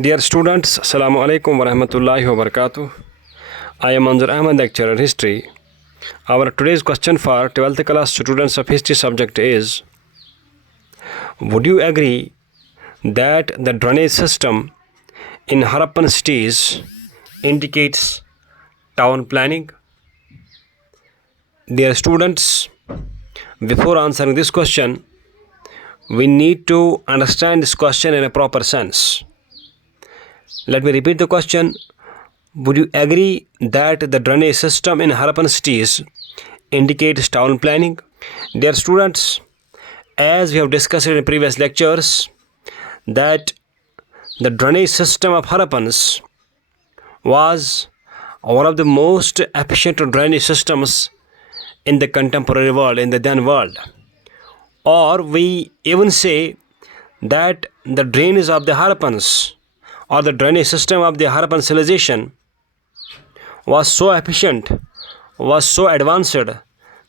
Dear students, Assalamu alaikum wa rahmatullahi wa barakatuh. I am Manzur Ahmed, lecturer history. Our today's question for 12th class students of history subject is: would you agree that the drainage system in Harappan cities indicates town planning? Dear students, before answering this question, we need to understand this question in a proper sense. Let me repeat the question. Would you agree that the drainage system in Harappan cities indicates town planning? Dear students, as we have discussed in previous lectures, that the drainage system of Harappans was one of the most efficient drainage systems in the contemporary world, in the then world. Or we even say that the drainage of the Harappans or the drainage system of the Harappan civilization was so efficient, was so advanced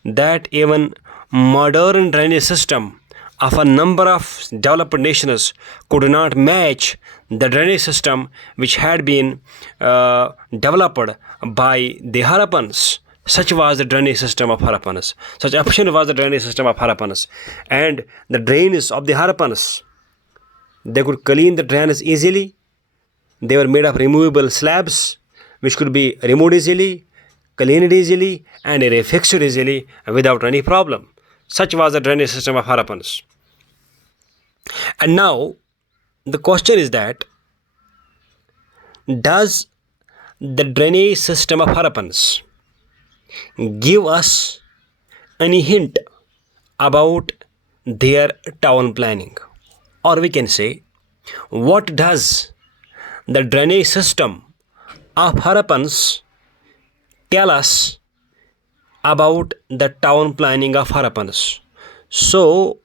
that even modern drainage system of a number of developed nations could not match the drainage system which had been developed by the Harappans. Such was the drainage system of Harappans. Such efficient was the drainage system of Harappans. And the drains of the Harappans, they could clean the drains easily. They were made of removable slabs which could be removed easily, cleaned easily, and refixed easily without any problem. Such was the drainage system of Harappans. And now the question is that, does the drainage system of Harappans give us any hint about their town planning? Or we can say, what does the drainage system of Harappans tell us about the town planning of Harappans? So,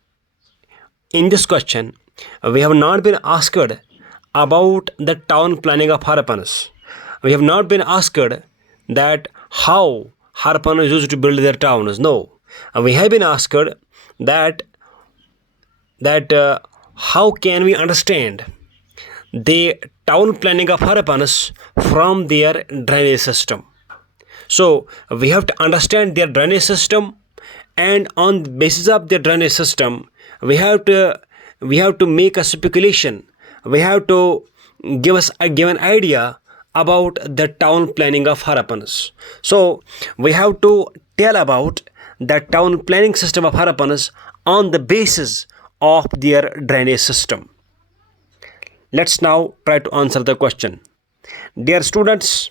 in this question, we have not been asked about the town planning of Harappans. We have not been asked that how Harappans used to build their towns. No, we have been asked that how can we understand the town planning of Harappans from their drainage system. So we have to understand their drainage system, and on the basis of their drainage system, we have to make a speculation. We have to give an idea about the town planning of Harappans. So we have to tell about the town planning system of Harappans on the basis of their drainage system. Let's now try to answer the question. Dear students,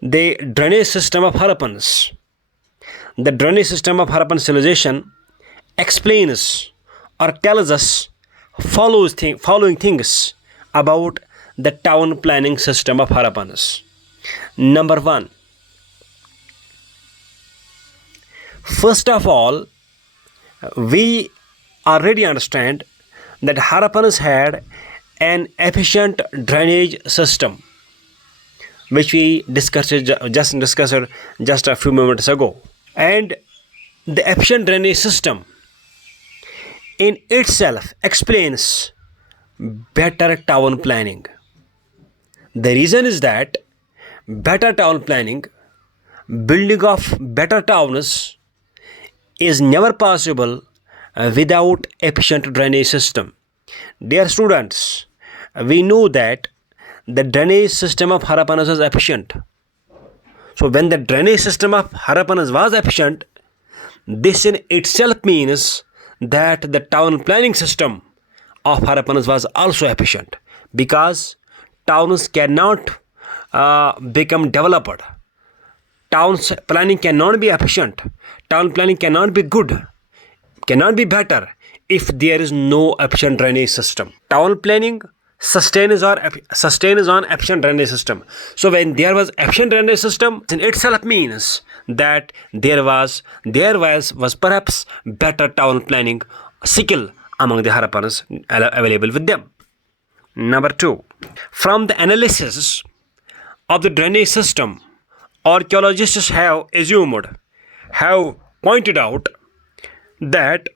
the drainage system of Harappans, the drainage system of Harappan civilization explains or tells us following things about the town planning system of Harappans. Number 1. First of all, we already understand that Harappans had an efficient drainage system, which we discussed just a few moments ago. And the efficient drainage system in itself explains better town planning. The reason is that better town planning, building of better towns, is never possible without efficient drainage system. Dear students, we know that the drainage system of Harappanas was efficient. So when the drainage system of Harappanas was efficient, this in itself means that the town planning system of Harappanas was also efficient, because towns cannot become developed. Towns planning cannot be efficient. Town planning cannot be good, cannot be better if there is no efficient drainage system. Town planning sustains on efficient drainage system. So when there was efficient drainage system, in itself means that there was perhaps better town planning skill among the Harappans available with them. Number 2, from the analysis of the drainage system, archaeologists have pointed out that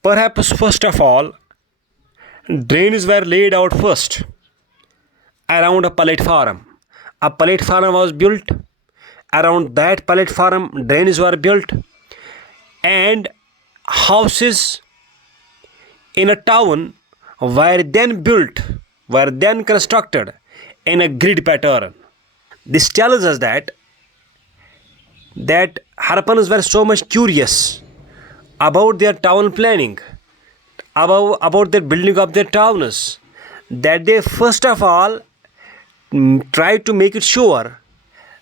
perhaps first of all Drains were laid out first around a platform. A platform was built. Around that platform, drains were built, and houses in a town were then constructed in a grid pattern. This tells us that Harappans were so much curious about their town planning, about their building of their towns, that they first of all tried to make it sure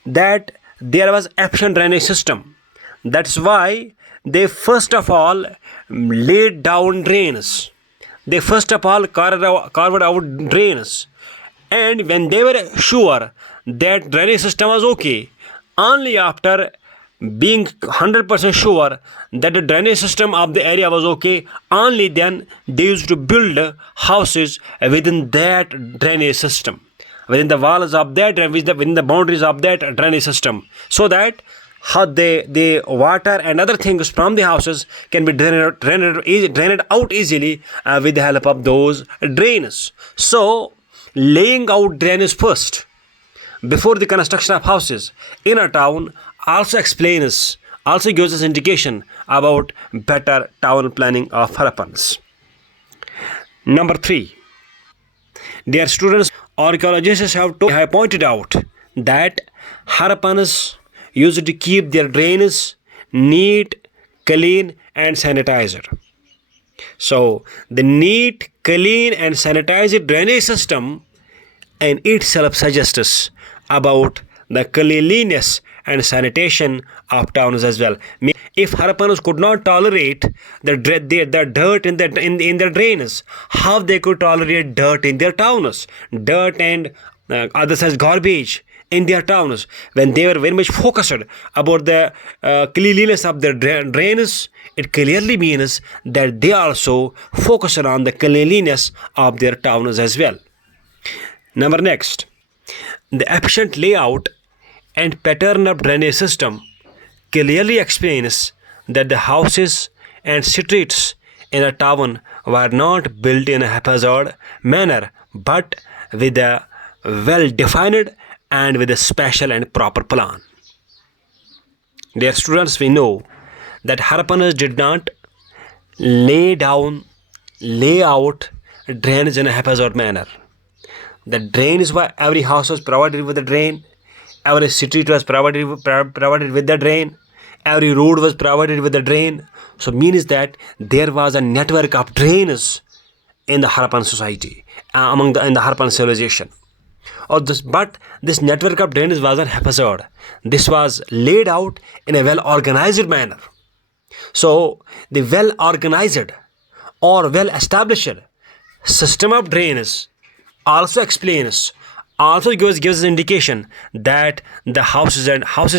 that there was efficient drainage system. That's why they first of all laid down drains. They first of all carved out drains. And when they were sure that drainage system was okay, only after being 100% sure that the drainage system of the area was okay, only then they used to build houses within that drainage system, within the walls of that, within the boundaries of that drainage system, so that how the water and other things from the houses can be drained out easily with the help of those drains. So laying out drainage first before the construction of houses in a town also gives us indication about better town planning of Harappans. Number 3. Dear students, archaeologists have pointed out that Harappans used to keep their drains neat, clean, and sanitized. So the neat, clean, and sanitized drainage system in itself suggests us about the cleanliness and sanitation of towns as well. If Harappans could not tolerate the dirt in their drains, how they could tolerate dirt in their towns? Dirt and other such garbage in their towns, when they were very much focused about the cleanliness of their drains, it clearly means that they also focused on the cleanliness of their towns as well. Next, the efficient layout and pattern of drainage system clearly explains that the houses and streets in a town were not built in a haphazard manner, but with a well-defined and with a special and proper plan. Dear students, we know that Harappans did not lay out drains in a haphazard manner. The drains were, every house was provided with a drain, every street was provided with the drain, every road was provided with a drain. So means that there was a network of drains in the Harappan society, in the Harappan civilization. But this network of drains wasn't haphazard. This was laid out in a well-organized manner. So the well-organized or well-established system of drains also gives us indication that the houses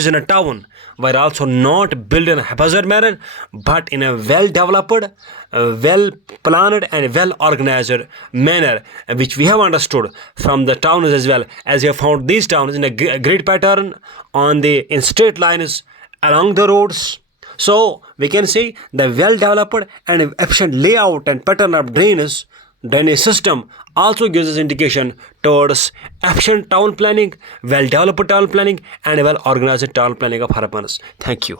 in a town were also not built in a haphazard manner, but in a well-developed, well-planned and well-organized manner, which we have understood from the towns as well, as we have found these towns in a grid pattern in straight lines along the roads. So we can say the well-developed and efficient layout and pattern of drainage system also gives us indication towards efficient town planning, well-developed town planning, and well-organized town planning of Harappans. Thank you.